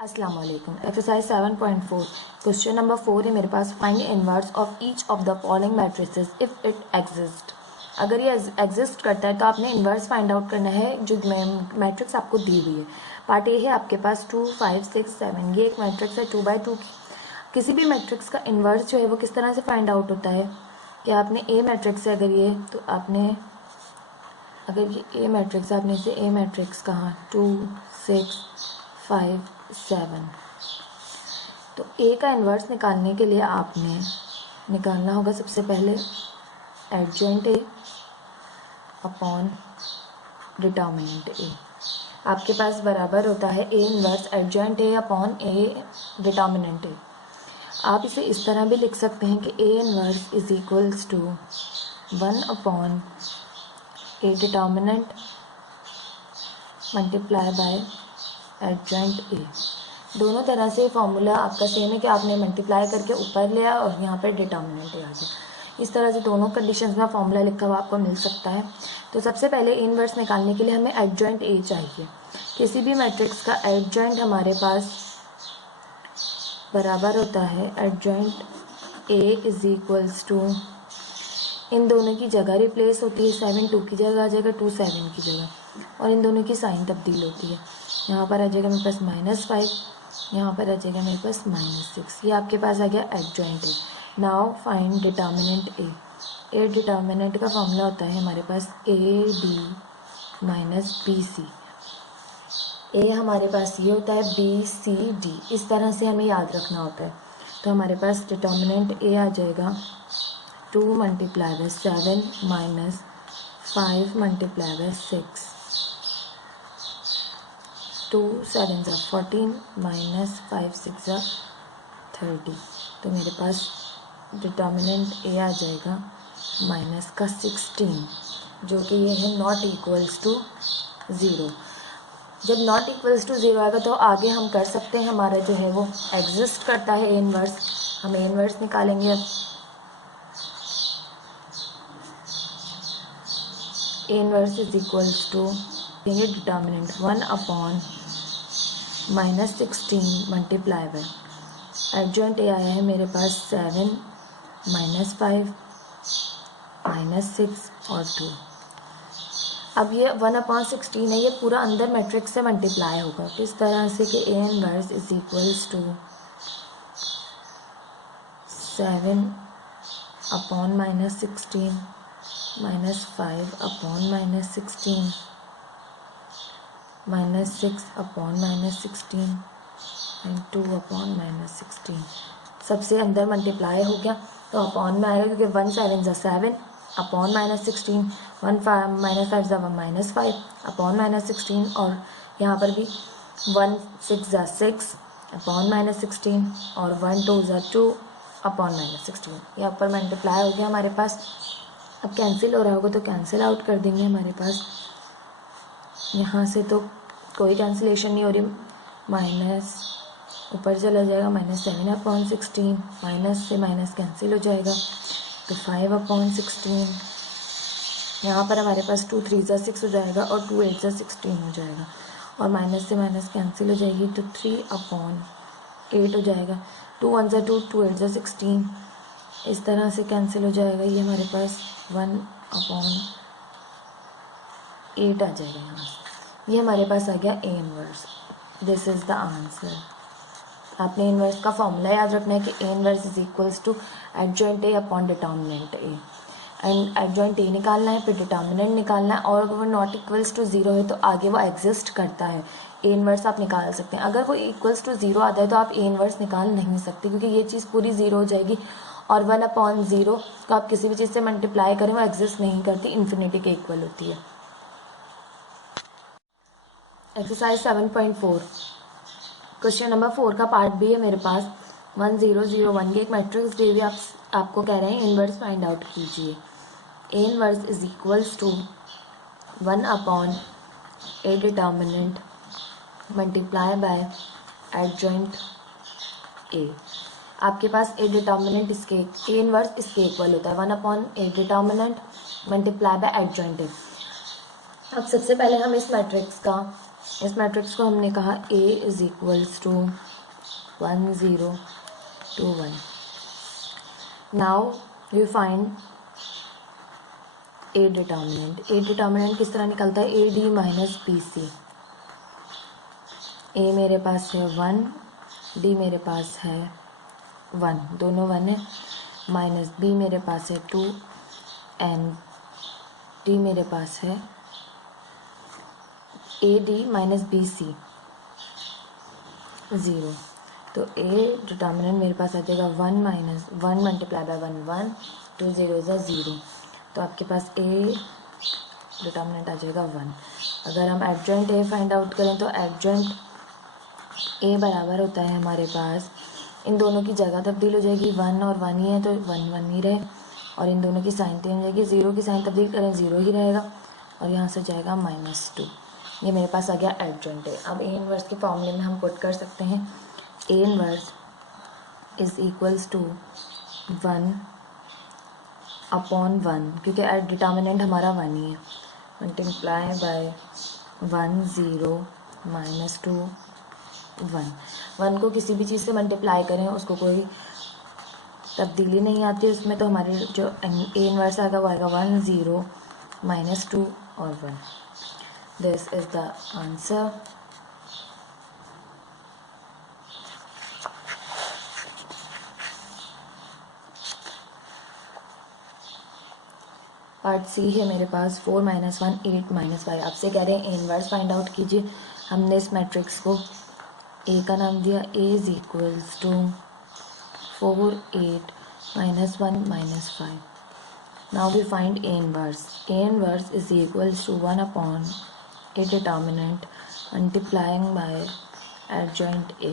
अस्सलाम वालेकुम। Exercise 7.4 question number 4 है मेरे पास। Find inverse of each of the following matrices if it exist. अगर ये एग्जिस्ट करता है तो आपने इनवर्स फाइंड आउट करना है जो मैट्रिक्स आपको दी हुई है। पार्ट ए है आपके पास 2, 5, 6, 7। ये एक मैट्रिक्स है 2x2 की। किसी भी मैट्रिक्स का इनवर्स जो है वो किस तरह से फाइंड आउट होता है कि आपने ए मैट्रिक्स है अगर ये तो आपने अगर ये ए मैट्रिक्स आपने इसे ए मैट्रिक्स कहा 2, 6, 5, 7। तो ए का इन्वर्स निकालने के लिए आपने निकालना होगा सबसे पहले adjoint A upon determinant A. आपके पास बराबर होता है A inverse adjoint A upon A determinant A. आप इसे इस तरह भी लिख सकते हैं कि A inverse is equals to 1 upon A determinant multiply by adjoint A. दोनों तरह से फॉर्मूला आपका सेम है कि आपने मल्टीप्लाई करके ऊपर लिया और यहाँ पर डिटर्मिनेंट आ गया। इस तरह से दोनों कंडीशंस में फॉर्मूला लिखा हुआ आपको मिल सकता है। तो सबसे पहले इनवर्स निकालने के लिए हमें एडजॉइंट ए चाहिए। किसी भी मैट्रिक्स का एडजॉइंट हमारे पास बराबर होता है adjoint A is equals to, इन दोनों की जगह रिप्लेस होती है, 7 2 की जगह आ जाएगा, 2 7 की जगह, और इन दोनों की साइन तब्दील होती है। यहाँ पर आ जाएगा मेरे पास -5, यहाँ पर आ जाएगा मेरे पास -6। ये आपके पास आ गया adjoint A. Now find determinant A. A determinant का फॉर्मूला होता है हमारे पास A B minus B C. A हमारे पास ये होता है बी सी डी, इस तरह से हमें याद रखना होता है। तो हमारे पास डिटर्मिनेंट ए आ जाएगा 2 multiply by 7 minus 5 multiply by 6, 2 7 ज़ा 14 माइनस 5 6 ज़ा 30। तो मेरे पास डिटर्मिनेंट ए आ जाएगा माइनस का 16, जो कि ये है नॉट इक्वल्स टू 0। जब नॉट इक्वल्स टू 0 आएगा तो आगे हम कर सकते हैं, हमारा जो है वो एग्जिस्ट करता है ए इनवर्स। हम ए इनवर्स निकालेंगे। A inverse is equals to देंगे determinant 1 upon -16 multiply by adjoint A आया है मेरे पास 7 -5 -6 और 2। अब ये 1/16 है, ये पूरा अंदर मैट्रिक्स से मल्टीप्लाई होगा किस तरह से कि A inverse is equals to 7 upon -16 -5 upon -16 -6 upon -16 and 2 upon -16। सबसे अंदर मल्टीप्लाई हो गया तो अपॉन में आएगा क्योंकि 1 7 ज़ा 7 अपॉन -16, 1 5 ज़ा -5 अपॉन -16, और यहाँ पर भी 1 6 ज़ा 6 अपॉन -16 और 1 2 ज़ा 2 अपॉन -16। ये ऊपर मल्टीप्लाई हो गया हमारे पास। अब कैंसिल हो रहा होगा तो कैंसिल आउट कर देंगे हमारे पास। यहाँ से तो कोई कैंसिलेशन नहीं हो रही, माइनस ऊपर चला जाएगा -7/16, माइनस से माइनस कैंसिल हो जाएगा तो 5/16। यहाँ पर हमारे पास 2 3 ज़ा 6 हो जाएगा और 2 8 ज़ा 16 हो जाएगा, और माइनस से माइनस कैंसिल हो जाएगी तो 3/8 हो जाएगा। 2 1 ज़ा 2, 2 8 ज़ा 16, इस तरह से कैंसिल हो जाएगा। ये हमारे पास 1/8 आ जाएगा यहाँ से। ये हमारे पास आ गया A inverse. This is the answer. आपने इनवर्स का फॉर्मूला याद रखना है कि A inverse is equals to adjoint A upon determinant A. And adjoint A निकालना है, फिर डिटर्मिनेंट निकालना है, और अगर वो नॉट इक्वल्स टू 0 है तो आगे वो एग्जिस्ट करता है। ए इनवर्स आप निकाल सकते हैं। अगर वो इक्वल्स टू 0 आता है तो आप ए इनवर्स निकाल नहीं सकते, क्योंकि ये चीज़ पूरी 0 हो जाएगी, और 1/0 को आप किसी भी चीज़ से मल्टीप्लाई करें वो एग्जिस्ट नहीं करती, इन्फिनिटी के इक्वल होती है। एक्सरसाइज 7.4 क्वेश्चन नंबर 4 का पार्ट भी है मेरे पास। 1 0 0 1 की एक मैट्रिक्स दी हुई, आपको कह रहे हैं इनवर्स फाइंड आउट कीजिए। A inverse is equals to 1 upon A determinant multiply by adjoint A. आपके पास ए डिटर्मिनेंट इसके ए इनवर्स इसके इक्वल होता है 1 upon A determinant multiply by adjoint ए। अब सबसे पहले हम इस मैट्रिक्स का इस मैट्रिक्स को हमने कहा A is equals to 1 0 2 1. Now we find A determinant. A determinant किस तरह निकलता है? AD minus BC. A मेरे पास है 1, D मेरे पास है 1, दोनों 1 है, माइनस B मेरे पास है 2 एंड D मेरे पास है AD माइनस BC 0. तो A डिटर्मिनेंट मेरे पास आ जाएगा 1 माइनस 1 मल्टीप्लाई बाय 1 1, 2 0 इज़ 0. तो आपके पास A डिटर्मिनेंट आ जाएगा 1. अगर हम एडजॉइंट A फाइंड आउट करें तो एडजॉइंट A बराबर होता है हमारे पास, इन दोनों की जगह तब्दील हो जाएगी, 1 और 1 ही है तो 1 1 ही रहे, और इन दोनों की साइन चेंज हो जाएगी, 0 की साइन तब्दील करें 0 ही रहेगा, और यहाँ से जाएगा -2. ये मेरे पास आ गया एडजॉइंट A. अब A इनवर्स के फॉर्मूले में हम पुट कर सकते हैं A inverse is equals to 1 upon 1, क्योंकि डिटर्मिनेंट हमारा 1 ही है, मल्टीप्लाई बाय 1 0 -2 1. 1 को किसी भी चीज़ से मल्टीप्लाई करें उसको कोई तब्दीली नहीं आती उसमें, तो हमारे जो A इनवर्स आएगा वो आएगा 1 0 -2 और 1. This is the answer. Part C है मेरे पास 4 - 1 8 - 5. आपसे कह रहे हैं A इनवर्स फाइंड आउट कीजिए. हमने इस मैट्रिक्स को A का नाम दिया, A is equals to 4 8 -1 -5. Now we find A inverse. A inverse is equals to 1 upon A determinant multiplying by adjoint A.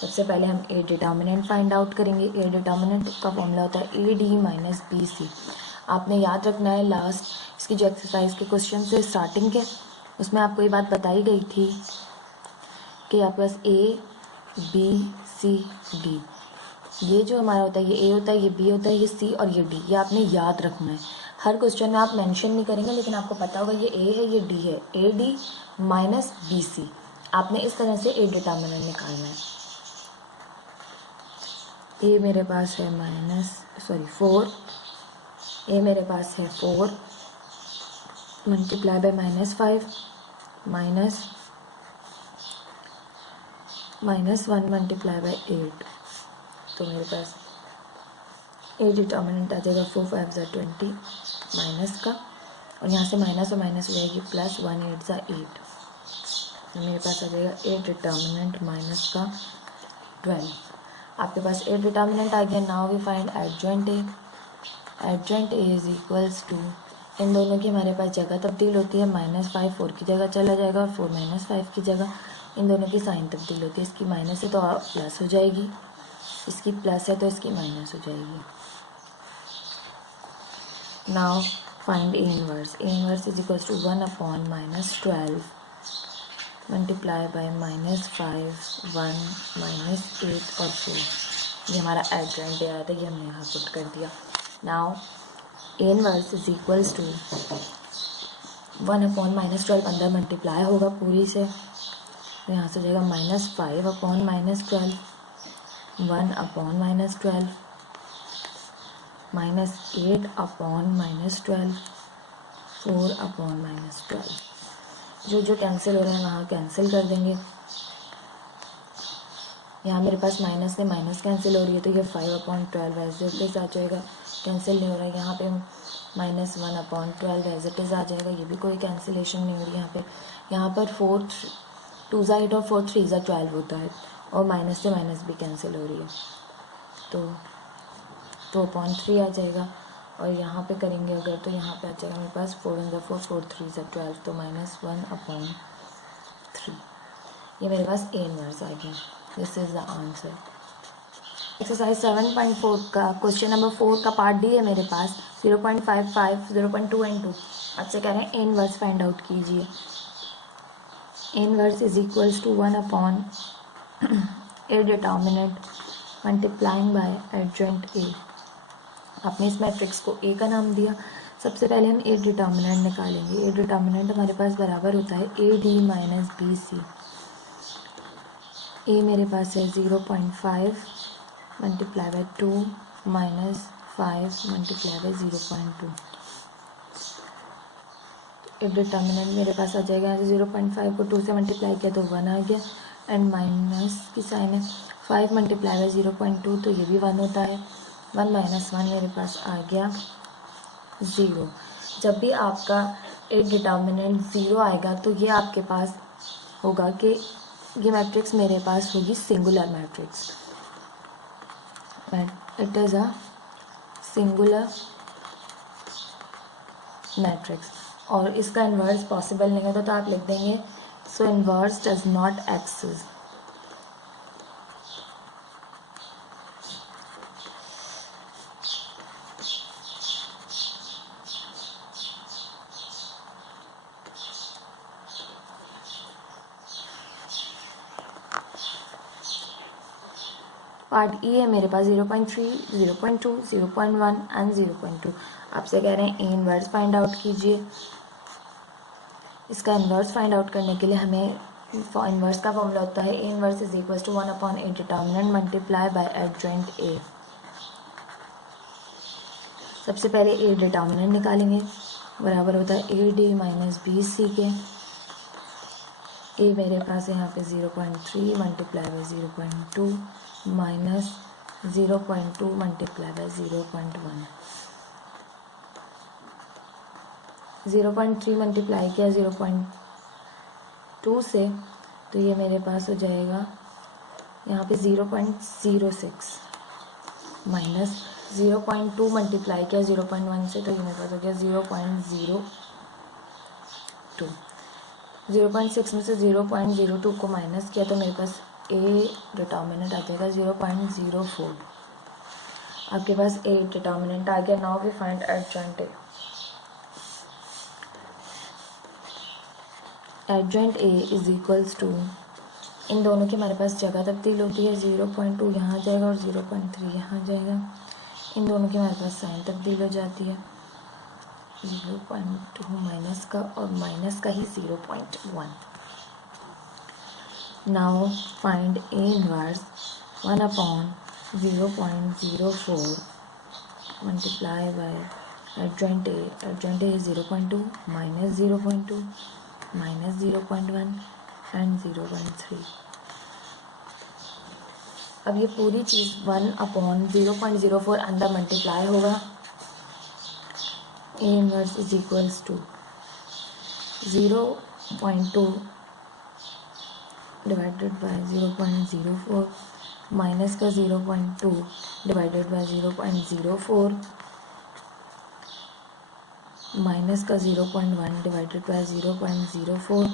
सबसे पहले हम A डिटर्मिनेंट फाइंड आउट करेंगे. A डिटर्मिनेंट का फॉर्मूला होता है AD माइनस BC. आपने याद रखना है लास्ट इसकी जो एक्सरसाइज के क्वेश्चन से स्टार्टिंग के, उसमें आपको ये बात बताई गई थी कि आपके पास A B C D, ये जो हमारा होता है ये A होता है, ये B होता है, ये C और ये D. ये आपने याद रखना है. हर क्वेश्चन में आप मेंशन नहीं करेंगे लेकिन आपको पता होगा ये A है, ये D है, AD माइनस BC. आपने इस तरह से A डिटर्मिनेंट निकालना है. A मेरे पास है 4, A मेरे पास है 4 मल्टीप्लाई बाय -5 -1 मल्टीप्लाई बाय 8. तो मेरे पास A डिटर्मिनेंट आ जाएगा 4 5 = 20 माइनस का, और यहाँ से माइनस और माइनस हो जाएगी प्लस 1 8 = 8. तो मेरे पास आ जाएगा A डिटर्मिनेंट माइनस का 12. आपके पास A डिटर्मिनेंट आ गया. Now we find adjoint A. Adjoint A is equals to, इन दोनों की हमारे पास जगह तब्दील होती है, -5 4 की जगह चला जाएगा और 4 -5 की जगह. इन दोनों की साइन तब्दील होती है, इसकी माइनस है तो प्लस हो जाएगी, इसकी प्लस है तो इसकी माइनस हो जाएगी. Now find A inverse. A inverse is equals to 1 upon -12 multiply by -5 1 -8 और 4. ये हमारा एडजॉइंट A आया था, ये हमने यहाँ पुट कर दिया. Now A inverse is equals to 1 upon -12 अंदर मल्टीप्लाई होगा पूरी से, तो यहाँ से जाएगा -5 अपॉन -12 1 अपॉन -12 -8 अपॉन -12 4 अपॉन -12. जो जो कैंसिल हो रहे हैं वहाँ कैंसिल कर देंगे. यहाँ मेरे पास माइनस से माइनस कैंसिल हो रही है तो ये 5 अपॉन 12 एज इट इज़ आ जाएगा, कैंसिल नहीं हो रहा है. यहाँ पे -1 अपॉन 12 एज इट इज़ आ जाएगा, ये भी कोई कैंसिलेशन नहीं हो रही यहाँ पे. यहाँ पर 4 2 ज़ा 8 और 4 3 ज़ा 12 होता है, और माइनस से माइनस भी कैंसिल हो रही है, तो 2/3 आ जाएगा. और यहाँ पे करेंगे अगर तो यहाँ पे आ जाएगा मेरे पास 4 × 4 4 3 ज़ा 12, तो -1/3. ये मेरे पास A इनवर्स आ गया. This is the answer. Exercise 7.4 का क्वेश्चन नंबर 4 का पार्ट डी है मेरे पास. 0.55 0.2 एंड 2. आपसे कह रहे हैं A इनवर्स फाइंड आउट कीजिए. A inverse is equals to 1 upon A determinant multiplying by adjoint A. आपने इस मैट्रिक्स को A का नाम दिया, सबसे पहले हम ए डिटर्मिनेंट निकालेंगे। ए डिटर्मिनेंट हमारे पास बराबर होता है A D minus B C. A मेरे पास है 0.5 multiply by 2 minus 5 multiply by 0.2। A determinant मेरे पास आ जाएगा, यहाँ से 0.5 को 2 से मल्टीप्लाई किया तो 1 आ गया, एंड माइनस की साइन है, 5 मल्टीप्लाई बाई 0.2 तो ये भी 1 होता है, 1 माइनस 1 मेरे पास आ गया 0। जब भी आपका ए डिटर्मिनेंट 0 आएगा तो ये आपके पास होगा कि ये मैट्रिक्स मेरे पास होगी singular matrix, it is a singular matrix. और इसका इन्वर्स पॉसिबल नहीं होता तो आप लिख देंगे so inverse does not exist. Part E है मेरे पास 0.3, 0.2, 0.1 एंड 0.2। आपसे कह रहे हैं ए इन्वर्स फाइंड आउट कीजिए। इसका इन्वर्स फाइंड आउट करने के लिए हमें इन्वर्स का फॉर्मूला होता है A inverse is equal to 1/a determinant multiply by adjoint A. सबसे पहले ए डिटर्मिनेंट निकालेंगे, बराबर होता है A D minus B C के। ए मेरे पास यहाँ पे 0.3 multiply by 0.2 minus 0.2 multiply by 0.1। 0.3 multiply किया 0.2 से तो ये मेरे पास हो जाएगा यहाँ पे 0.06 माइनस 0.2 मल्टीप्लाई किया 0.1 से तो ये मेरे पास हो गया 0.02। 0.6 में से 0.02 को माइनस किया तो मेरे पास ए डिटर्मिनेंट आ जाएगा 0.04। आपके पास ए डिटर्मिनेंट आ गया। Now we find adjoint A. Adjoint A is equals to, इन दोनों की हमारे पास जगह तब्दील होती है, 0.2 यहाँ जाएगा और 0.3 यहाँ जाएगा। इन दोनों की हमारे पास साइन तब्दील हो जाती है, 0.2 माइनस का और माइनस का ही 0.1। Now find A inverse 1/0.04 multiply by adjoint A. Adjoint A 0.2 minus 0.2 minus 0.1 and 0.3। अब ये पूरी चीज़ 1/0.04 अंदर मल्टीप्लाई होगा। A inverse is equals to 0.2 divided by 0.04 minus का 0.2 डिवाइडेड बाय 0.04 माइनस का 0.1 divided by 0.04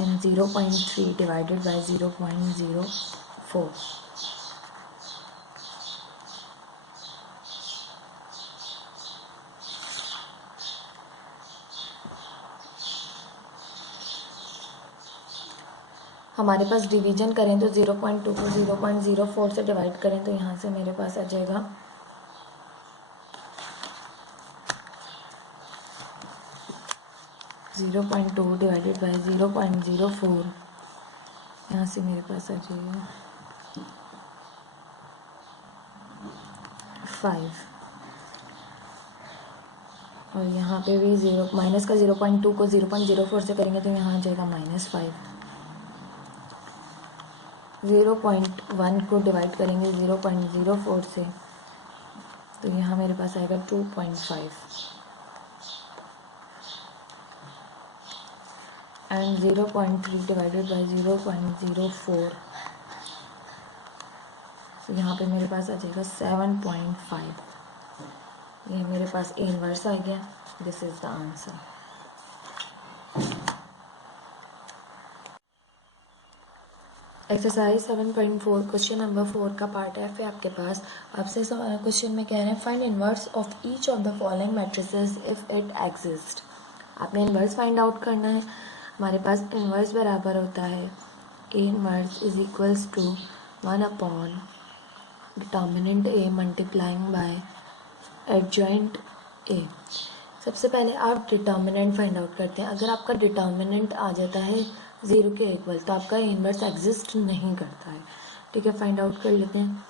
and 0.3 divided by 0.04। हमारे पास डिवीजन करें तो 0.2 को 0.04 से डिवाइड करें तो यहाँ से मेरे पास आ जाएगा 0.2 डिवाइडेड बाय 0.04, यहाँ से मेरे पास आ जाएगा 5 और यहाँ पे भी माइनस का 0.2 को 0.04 से करेंगे तो यहाँ आ जाएगा -5। 0.1 को डिवाइड करेंगे 0.04 से तो यहाँ मेरे पास आएगा 2.5 एंड 0.3 डिवाइडेड बाय 0.04 तो यहाँ पे मेरे पास आ जाएगा 7.5। ये मेरे पास ए इनवर्स आ गया। This is the answer. Exercise 7.4 question number 4 का पार्ट एफ है आपके पास। आपसे क्वेश्चन में कह रहे हैं find inverse of each of the following matrices if it exist. आपने इनवर्स फाइंड आउट करना है। हमारे पास इनवर्स बराबर होता है A inverse is equals to 1/डिटर्मिनेंट A multiplying by adjoint A. सबसे पहले आप डिटर्मिनेंट फाइंड आउट करते हैं। अगर आपका डिटर्मिनेंट आ जाता है 0 के इक्वल तो आपका ए इनवर्स एग्जिस्ट नहीं करता है। ठीक है, फाइंड आउट कर लेते हैं।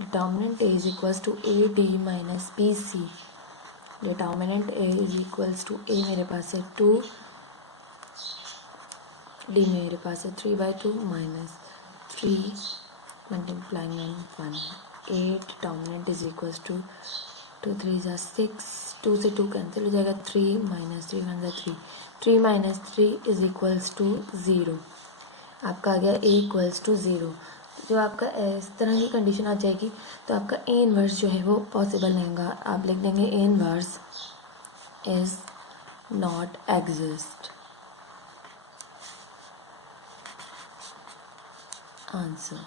Determinant A is equals to A D minus B C. Determinant A is equals to A मेरे पास है 2, डी मेरे पास है 3/2 minus 3 multiplying 1 8। Determinant is equals to 2 3 ज़ा 6, 2 से 2 कैंसिल हो जाएगा, 3 माइनस 3 1 ज़ा 3, 3 माइनस 3 इज इक्वल्स टू 0। आपका आ गया ए इक्वल्स टू 0। जो आपका इस तरह की कंडीशन आ जाएगी तो आपका ए इनवर्स जो है वो पॉसिबल नहीं होगा। आप लिख देंगे ए inverse is not exist. Answer